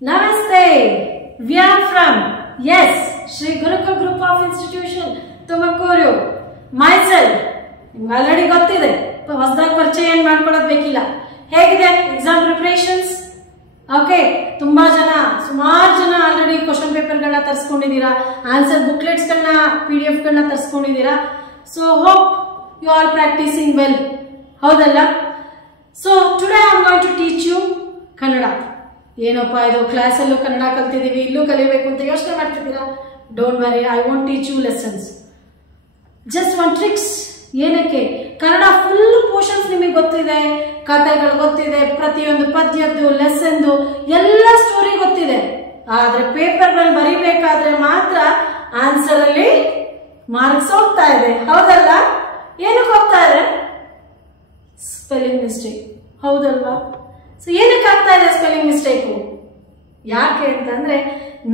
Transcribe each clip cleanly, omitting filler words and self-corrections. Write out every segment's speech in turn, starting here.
Namaste. We are from Sri Gurukul Group of Institution, Tumakuru. Myself, ನಿಮ್ಗೆ already ಗೊತ್ತಿದೆ, ಹೊಸದಾಗಿ ಪರಿಚಯ ಏನು ಮಾಡ್ಕೊಳ್ಳೋದು ಬೇಕಿಲ್ಲ. ಹೇಗಿದೆ ಎಕ್ಸಾಮ್ ಪ್ರಿಪರೇಷನ್ಸ್? ಓಕೆ, ಸುಮಾರು ಜನ ಆಲ್ರೆಡಿ ಕ್ವಶನ್ ಪೇಪರ್ಗಳನ್ನ ತರಿಸ್ಕೊಂಡಿದ್ದೀರಾ, ಆನ್ಸರ್ ಬುಕ್ಲೆಟ್ಸ್ಗಳನ್ನ PDF ತರಿಸ್ಕೊಂಡಿದ್ದೀರಾ. So hope you are practising well, ಹೌದಲ್ಲ? So today I am going to teach you Kannada. ಏನಪ್ಪ ಇದು, ಕ್ಲಾಸಲ್ಲೂ ಕನ್ನಡ ಕಲ್ತಿದ್ದೀವಿ, ಇಲ್ಲೂ ಕಲಿಬೇಕು ಅಂತ ಯೋಚನೆ ಮಾಡ್ತಿದ್ದೀರಾ? Don't worry, I want teach you lessons. Just one tricks. ಏನಕ್ಕೆ? ಕನ್ನಡ ಫುಲ್ ಪೋರ್ಷನ್ಸ್ ನಿಮಗೆ ಗೊತ್ತಿದೆ, ಕಥೆಗಳು ಗೊತ್ತಿದೆ, ಪ್ರತಿಯೊಂದು ಪದ್ಯದ್ದು, ಲೆಸನ್ದು ಎಲ್ಲ ಸ್ಟೋರಿ ಗೊತ್ತಿದೆ. ಆದ್ರೆ ಪೇಪರ್ಗಳು ಬರಿಬೇಕಾದ್ರೆ ಮಾತ್ರ ಆನ್ಸರ್ ಅಲ್ಲಿ ಮಾರ್ಕ್ಸ್ ಹೋಗ್ತಾ ಇದೆ, ಹೌದಲ್ಲ? ಏನಕ್ಕೆ ಹೋಗ್ತಾ ಇದೆ? ಸ್ಪೆಲ್ಲಿಂಗ್ ಮಿಸ್ಟೇಕ್, ಹೌದಲ್ವಾ? ಸೊ ಏನಕ್ಕೆ ಆಗ್ತಾ ಇದೆ ಸ್ಪೆಲ್ಲಿಂಗ್ ಮಿಸ್ಟೇಕು? ಯಾಕೆ ಅಂತಂದ್ರೆ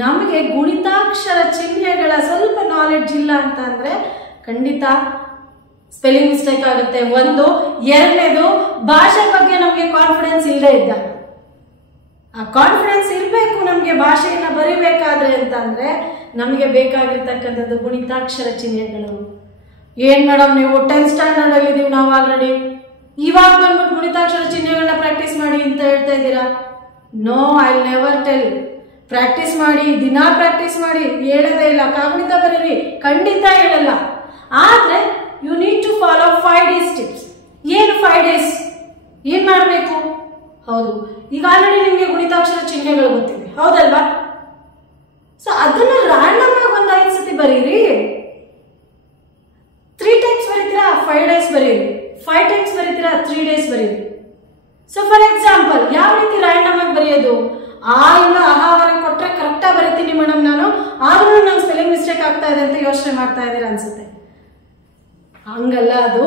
ನಮಗೆ ಗುಣಿತಾಕ್ಷರ ಚಿಹ್ನೆಗಳ ಸ್ವಲ್ಪ ನಾಲೆಡ್ಜ್ ಇಲ್ಲ ಅಂತ ಅಂದ್ರೆ ಖಂಡಿತ ಸ್ಪೆಲ್ಲಿಂಗ್ ಮಿಸ್ಟೇಕ್ ಆಗುತ್ತೆ. ಒಂದು. ಎರಡನೇದು, ಭಾಷೆ ಬಗ್ಗೆ ನಮಗೆ ಕಾನ್ಫಿಡೆನ್ಸ್ ಇಲ್ಲದೆ ಇದ್ದಾಗ. ಆ ಕಾನ್ಫಿಡೆನ್ಸ್ ಇರಬೇಕು ನಮಗೆ ಭಾಷೆಯನ್ನ ಬರಿಬೇಕಾದ್ರೆ ಅಂತಂದ್ರೆ ನಮಗೆ ಬೇಕಾಗಿರ್ತಕ್ಕಂಥದ್ದು ಗುಣಿತಾಕ್ಷರ ಚಿಹ್ನೆಗಳು. ಏನ್ ಮೇಡಮ್ ನೀವು 10th ಸ್ಟ್ಯಾಂಡರ್ಡ್ ಅಲ್ಲಿ ಇದೀವಿ ನಾವು ಆಲ್ರೆಡಿ, ಇವಾಗ ಬಂದ್ಬಿಟ್ಟು ಗುಣಿತಾಕ್ಷರ ಚಿಹ್ನೆಗಳನ್ನ ಪ್ರಾಕ್ಟೀಸ್ ಮಾಡಿ ಅಂತ ಹೇಳ್ತಾ ಇದ್ದೀರಾ? No, I never tell. Practice ಮಾಡಿ, ದಿನ ಪ್ರಾಕ್ಟೀಸ್ ಮಾಡಿ, ಹೇಳೋದೇ ಇಲ್ಲ ಕಾಗುಣಿತ ಬರೀರಿ, ಖಂಡಿತ ಹೇಳಲ್ಲ. ಆದ್ರೆ you need to follow 5 days tips. ಏನು 5 days? ಏನ್ ಮಾಡಬೇಕು? ಹೌದು, ಈಗ ಆಲ್ರೆಡಿ ನಿಮ್ಗೆ ಗುಣಿತಾಕ್ಷರ ಚಿಹ್ನೆಗಳು ಗೊತ್ತಿದೆ, ಹೌದಲ್ವಾ? ಸೊ ಅದನ್ನ ರ್ಯಾಂಡಮ್ ಆಗಿ ಒಂದು 5 ಸತಿ ಬರೀರಿ. 3 times ಬರೀತೀರಾ, 5 days ಬರೀರಿ. 5 times ಬರೀತೀರಾ, 3 days ಬರೀರಿ. ಸೊ ಫಾರ್ ಎಕ್ಸಾಂಪಲ್, ಯಾವ ರೀತಿ ರ್ಯಾಂಡಮ್ ಆಗಿ ಬರೆಯೋದು? ಆ ಇಂದ ಆಹಾವರೆಗೆ ಕೊಟ್ರೆ ಕರೆಕ್ಟ್ ಆಗಿ ಬರೀತೀನಿ ಮೇಡಮ್ ನಾನು, ಆದ್ರೂ ನಂಗೆ ಸ್ಪೆಲ್ಲಿಂಗ್ ಮಿಸ್ಟೇಕ್ ಆಗ್ತಾ ಇದೆ ಅಂತ ಯೋಚನೆ ಮಾಡ್ತಾ ಇದ್ದೀರಾ ಅನ್ಸುತ್ತೆ. ಹಂಗಲ್ಲ, ಅದು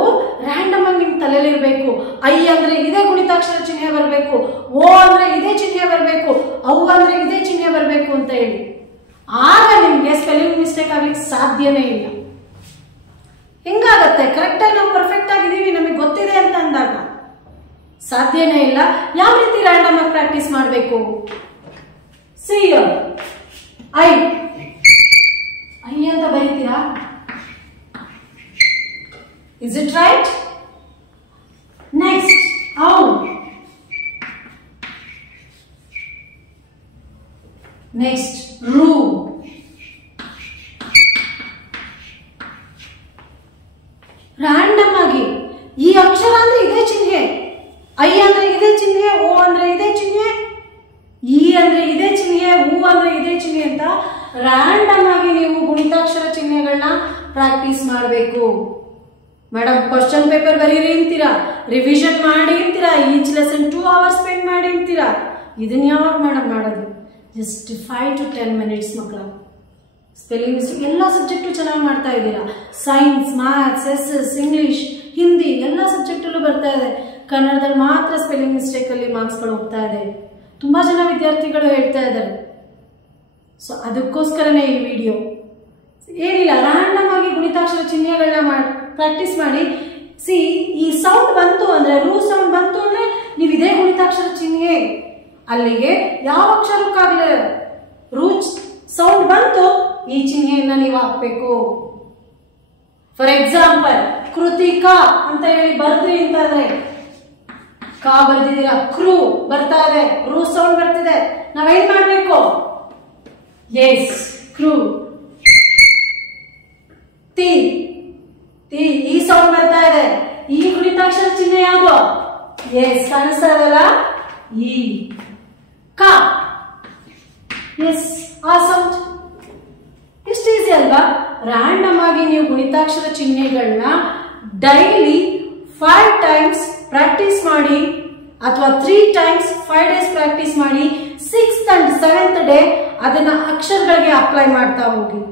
ರ್ಯಾಂಡಮ್ ಆಗಿ ನಿಮ್ ತಲೆಯಲ್ಲಿರ್ಬೇಕು. ಐ ಅಂದ್ರೆ ಇದೇ ಗುಣಿತಾಕ್ಷರ ಚಿಹ್ನೆ ಬರಬೇಕು, ಓ ಅಂದ್ರೆ ಇದೇ ಚಿಹ್ನೆ ಬರಬೇಕು, ಅವು ಅಂದ್ರೆ ಇದೇ ಚಿಹ್ನೆ ಬರಬೇಕು ಅಂತ ಹೇಳಿ. ಆಗ ನಿಮ್ಗೆ ಸ್ಪೆಲ್ಲಿಂಗ್ ಮಿಸ್ಟೇಕ್ ಆಗ್ಲಿಕ್ಕೆ ಸಾಧ್ಯನೇ ಇಲ್ಲ. ಹೆಂಗಾಗತ್ತೆ? ಕರೆಕ್ಟ್ ಆಗಿ ನಾವು ಪರ್ಫೆಕ್ಟ್ ಆಗಿದ್ದೀವಿ, ನಮಗೆ ಗೊತ್ತಿದೆ ಅಂತ ಅಂದಾಗ ಸಾಧ್ಯನೇ ಇಲ್ಲ. ಯಾವ ರೀತಿ ರ್ಯಾಂಡಮ್ ಆಗಿ ಪ್ರಾಕ್ಟೀಸ್ ಮಾಡಬೇಕು? ಸಿ ಐ ಅಂತ ಬರೀತೀರಾ? Is it right? Next, how? Next, ru. Random ಆಗಿ ಈ ಅಕ್ಷರ ಅಂದ್ರೆ ಇದೇ ಚಿಹ್ನೆ, ಐ ಅಂದ್ರೆ ಇದೇ ಚಿಹ್ನೆ, ಓ ಅಂದ್ರೆ ಇದೇ ಚಿಹ್ನೆ, ಇ ಅಂದ್ರೆ ಇದೇ ಚಿಹ್ನೆ, ಹೂ ಅಂದ್ರೆ ಇದೇ ಚಿಹ್ನೆ ಅಂತ ರ್ಯಾಂಡಮ್ ಆಗಿ ನೀವು ಗುಣಿತಾಕ್ಷರ ಚಿಹ್ನೆಗಳನ್ನ ಪ್ರಾಕ್ಟೀಸ್ ಮಾಡಬೇಕು. ಮೇಡಮ್ ಕ್ವಶನ್ ಪೇಪರ್ ಬರೀರಿ ಅಂತೀರಾ, ರಿವಿಷನ್ ಮಾಡಿ ಅಂತೀರಾ, ಈಚ್ ಲೆಸನ್ 2 hours ಸ್ಪೆಂಡ್ ಮಾಡಿ ಅಂತೀರಾ. ಇದನ್ನ ಯಾವಾಗ ಮೇಡಮ್ ಮಾಡೋದು? ಜಸ್ಟ್ 5 to 10 minutes ಮಕ್ಕಳ. ಸ್ಪೆಲ್ಲಿಂಗ್ ಮಿಸ್ಟೇಕ್ ಎಲ್ಲ ಸಬ್ಜೆಕ್ಟು ಚೆನ್ನಾಗಿ ಮಾಡ್ತಾ ಇದ್ದೀರಾ. Science, maths, S, English, Hindi ಎಲ್ಲ ಸಬ್ಜೆಕ್ಟಲ್ಲೂ ಬರ್ತಾ ಇದೆ. ಕನ್ನಡದಲ್ಲಿ ಮಾತ್ರ ಸ್ಪೆಲ್ಲಿಂಗ್ ಮಿಸ್ಟೇಕ್ ಅಲ್ಲಿ ಮಾರ್ಕ್ಸ್ಗಳು ಹೋಗ್ತಾ ಇದೆ. ತುಂಬಾ ಜನ ವಿದ್ಯಾರ್ಥಿಗಳು ಹೇಳ್ತಾ ಇದ್ದಾರೆ. ಸೊ ಅದಕ್ಕೋಸ್ಕರನೇ ಈ ವಿಡಿಯೋ. ಏನಿಲ್ಲ, ರ್ಯಾಂಡಮ್ ಆಗಿ ಗುಣಿತಾಕ್ಷರ ಚಿಹ್ನೆಗಳನ್ನ ಪ್ರಾಕ್ಟೀಸ್ ಮಾಡಿ. ಸಿ, ಈ ಸೌಂಡ್ ಬಂತು ಅಂದ್ರೆ, ರೂ ಸೌಂಡ್ ಬಂತು ಅಂದ್ರೆ ನೀವು ಇದೇ ಗುಣಿತಾಕ್ಷರ ಚಿಹ್ನೆ. ಅಲ್ಲಿಗೆ ಯಾವ ಅಕ್ಷರಕ್ಕಾಗಲಿ ರೂ ಸೌಂಡ್ ಬಂತು, ಈ ಚಿಹ್ನೆಯನ್ನ ನೀವು ಹಾಕ್ಬೇಕು. ಫಾರ್ ಎಕ್ಸಾಂಪಲ್, ಕೃತಿಕಾ ಅಂತ ಹೇಳಿ ಬರ್ದ್ರಿ ಅಂತಂದ್ರೆ, ಕಾ ಬರ್ದಿದ್ದೀರಾ, ಕ್ರೂ ಬರ್ತಾ ಇದೆ, ರೂ ಸೌಂಡ್ ಬರ್ತಿದೆ, ನಾವೇನ್ ಮಾಡ್ಬೇಕು? ಎಸ್, ಕ್ರೂ. ತಿ, ಈ ಸೌಂಡ್ ಬರ್ತಾ ಇದೆ, ಈ ಗುಣಿತಾಕ್ಷರ ಚಿಹ್ನೆ ಯಾವುದು? ಎಸ್, ಕಾಣಿಸ್ತಾ ಇದಲ್ಲ, ಈ. ಕ, ಎಸ್, ಆ ಸೌಂಡ್. ಎಷ್ಟು ಈಸಿ ಅಲ್ವಾ? ರ್ಯಾಂಡಮ್ ಆಗಿ ನೀವು ಗುಣಿತಾಕ್ಷರ ಚಿಹ್ನೆಗಳನ್ನ ಡೈಲಿ 5 times ಪ್ರಾಕ್ಟೀಸ್ ಮಾಡಿ, ಅಥವಾ 3 times 5 days ಪ್ರಾಕ್ಟೀಸ್ ಮಾಡಿ. 6th and 7th day ಅದನ್ನ ಅಕ್ಷರಗಳಿಗೆ ಅಪ್ಲೈ ಮಾಡ್ತಾ ಹೋಗಿ.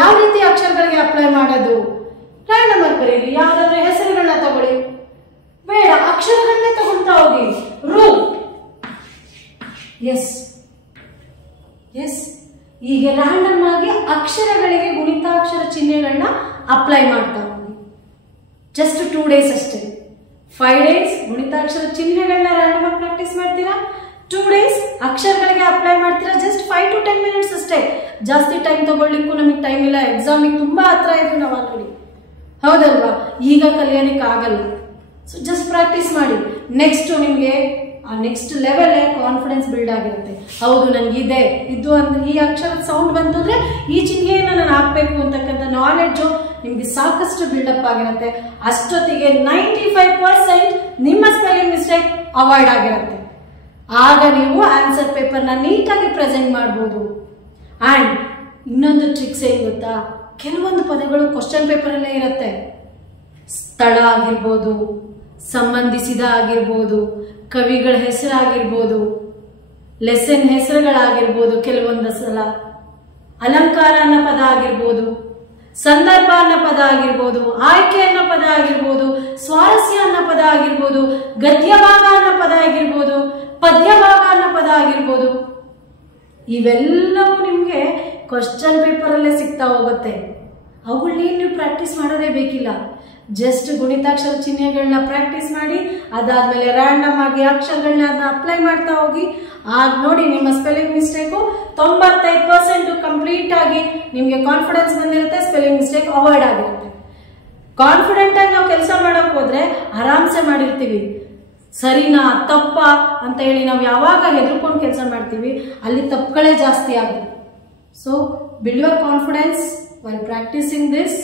ಯಾವ ರೀತಿ ಅಕ್ಷರಗಳಿಗೆ ಅಪ್ಲೈ ಮಾಡೋದು? ರ್ಯಾಂಡಮ್ ಆಗಿ ಬರೀರಿ, ಯಾವ್ದಾದ್ರೆ ಹೆಸರುಗಳನ್ನ ತಗೊಳ್ಳಿ, ಬೇಡ ಅಕ್ಷರಗಳನ್ನೇ ತಗೊಳ್ತಾ ಹೋಗಿ. ರು, ಎಸ್, ಎಸ್. ಈಗ ರ್ಯಾಂಡಮ್ ಆಗಿ ಅಕ್ಷರಗಳಿಗೆ ಗುಣಿತಾಕ್ಷರ ಚಿಹ್ನೆಗಳನ್ನ ಅಪ್ಲೈ ಮಾಡ್ತಾ ಹೋಗಿ. ಜಸ್ಟ್ 2 days ಅಷ್ಟೇ. 5 days ಗುಣಿತಾಕ್ಷರ ಚಿಹ್ನೆಗಳನ್ನ ರ್ಯಾಂಡಮ್ ಆಗಿ ಪ್ರಾಕ್ಟೀಸ್ ಮಾಡ್ತೀರಾ. 2 days ಅಕ್ಷರಗಳಿಗೆ ಅಪ್ಲೈ ಮಾಡ್ತೀರಾ, ಜಸ್ಟ್ 5 to 10 minutes ಅಷ್ಟೇ. ಜಾಸ್ತಿ ಟೈಮ್ ತಗೊಳ್ಳಿಕ್ಕೂ ನಮಗೆ ಟೈಮ್ ಇಲ್ಲ, ಎಕ್ಸಾಮಿಗೆ ತುಂಬಾ ಹತ್ರ ಇದ್ವಿ ನಾವು ಆಲ್ರೆಡಿ, ಹೌದಲ್ವಾ? ಈಗ ಕಲಿಯೋದಕ್ಕೆ ಆಗಲ್ಲ. ಸೊ ಜಸ್ಟ್ ಪ್ರಾಕ್ಟೀಸ್ ಮಾಡಿ. ನೆಕ್ಸ್ಟ್ ನಿಮಗೆ ಆ ನೆಕ್ಸ್ಟ್ ಲೆವೆಲ್ ಕಾನ್ಫಿಡೆನ್ಸ್ ಬಿಲ್ಡ್ ಆಗಿರುತ್ತೆ. ಹೌದು ನನಗಿದೆ ಇದು ಅಂದ್ರೆ ಈ ಅಕ್ಷರದ ಸೌಂಡ್ ಬಂತು ಅಂದ್ರೆ ಈ ಚಿಹ್ನೆಯನ್ನು ನಾನು ಹಾಕ್ಬೇಕು ಅಂತಕ್ಕಂಥ ನಾಲೆಡ್ಜು ನಿಮ್ಗೆ ಸಾಕಷ್ಟು ಬಿಲ್ಡಪ್ ಆಗಿರುತ್ತೆ. ಅಷ್ಟೊತ್ತಿಗೆ 95% ನಿಮ್ಮ ಸ್ಪೆಲ್ಲಿಂಗ್ ಮಿಸ್ಟೇಕ್ ಅವಾಯ್ಡ್ ಆಗಿರುತ್ತೆ. ಆಗ ನೀವು ಆನ್ಸರ್ ಪೇಪರ್ನ ನೀಟಾಗಿ ಪ್ರೆಸೆಂಟ್ ಮಾಡ್ಬೋದು. ಆ್ಯಂಡ್ ಇನ್ನೊಂದು ಟ್ರಿಕ್ಸ್ ಏನ್ ಗೊತ್ತಾ, ಕೆಲವೊಂದು ಪದಗಳು ಕ್ವಶನ್ ಪೇಪರಲ್ಲೇ ಇರುತ್ತೆ. ಸ್ಥಳ ಆಗಿರ್ಬೋದು, ಸಂಬಂಧಿಸಿದ ಆಗಿರ್ಬೋದು, ಕವಿಗಳ ಹೆಸರಾಗಿರ್ಬೋದು, ಲೆಸನ್ ಹೆಸರುಗಳಾಗಿರ್ಬೋದು, ಕೆಲವೊಂದು ಸಲ ಅಲಂಕಾರ ಅನ್ನೋ ಪದ ಆಗಿರ್ಬೋದು, ಸಂದರ್ಭ ಅನ್ನೋ ಪದ ಆಗಿರ್ಬೋದು, ಆಯ್ಕೆ ಅನ್ನೋ ಪದ ಆಗಿರ್ಬೋದು, ಸ್ವಾರಸ್ಯ ಅನ್ನೋ ಪದ ಆಗಿರ್ಬೋದು, ಗದ್ಯ ಭಾಗ ಅನ್ನೋ ಪದ ಆಗಿರ್ಬೋದು, ಪದ್ಯ ಭಾಗ ಅನ್ನೋ ಪದ ಆಗಿರ್ಬೋದು. ಇವೆಲ್ಲವೂ ನಿಮಗೆ ಕ್ವಶನ್ ಪೇಪರಲ್ಲೇ ಸಿಗ್ತಾ ಹೋಗುತ್ತೆ. ಅವುಗಳನ್ನೇನು ನೀವು ಪ್ರಾಕ್ಟೀಸ್ ಮಾಡೋದೇ ಬೇಕಿಲ್ಲ. ಜಸ್ಟ್ ಗುಣಿತಾಕ್ಷರ ಚಿಹ್ನೆಗಳನ್ನ ಪ್ರಾಕ್ಟೀಸ್ ಮಾಡಿ, ಅದಾದ್ಮೇಲೆ ರ್ಯಾಂಡಮ್ ಆಗಿ ಅಕ್ಷರಗಳನ್ನ ಅದನ್ನ ಅಪ್ಲೈ ಮಾಡ್ತಾ ಹೋಗಿ. ಆಗ ನೋಡಿ ನಿಮ್ಮ ಸ್ಪೆಲ್ಲಿಂಗ್ ಮಿಸ್ಟೇಕು 95% ಕಂಪ್ಲೀಟ್ ಆಗಿ ನಿಮಗೆ ಕಾನ್ಫಿಡೆನ್ಸ್ ಬಂದಿರುತ್ತೆ, ಸ್ಪೆಲ್ಲಿಂಗ್ ಮಿಸ್ಟೇಕ್ ಅವಾಯ್ಡ್ ಆಗಿರುತ್ತೆ. ಕಾನ್ಫಿಡೆಂಟ್ ಆಗಿ ನಾವು ಕೆಲಸ ಮಾಡೋಕೆ ಹೋದ್ರೆ ಆರಾಮ್ಸೆ ಮಾಡಿರ್ತೀವಿ. ಸರಿನಾ ತಪ್ಪಾ ಅಂತ ಹೇಳಿ ನಾವು ಯಾವಾಗ ಹೆದರ್ಕೊಂಡು ಕೆಲಸ ಮಾಡ್ತೀವಿ ಅಲ್ಲಿ ತಪ್ಪುಗಳೇ ಜಾಸ್ತಿ ಆಗುತ್ತೆ. So build your confidence while practicing this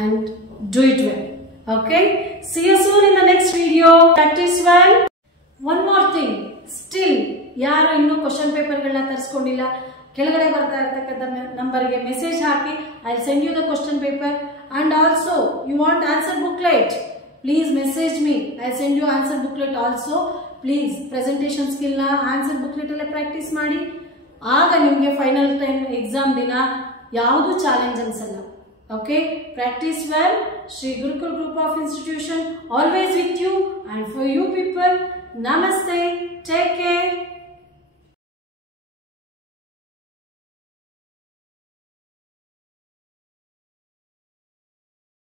and do it well. Okay, see you soon in the next video. Practice well. One more thing, still ಯಾರು ಇನ್ನೂ ಕ್ವಶನ್ ಪೇಪರ್ಗಳನ್ನ ತರಿಸ್ಕೊಂಡಿಲ್ಲ, ಕೆಳಗಡೆ ಬರ್ತಾ ಇರ್ತಕ್ಕಂಥ ನಂಬರ್ಗೆ message hockey, I'll send you the question paper. And also you want answer booklet, please message me, I'll send you answer booklet also. Please presentation skill na answer booklet alle practice ಮಾಡಿ. ಆಗ ನಿಮಗೆ final time exam ದಿನ ಯಾವುದು challenge ಅನ್ಸಲ್ಲ. Okay, practice well. Sri Gurukul Group of Institution always with you and for you people. Namaste. Take care.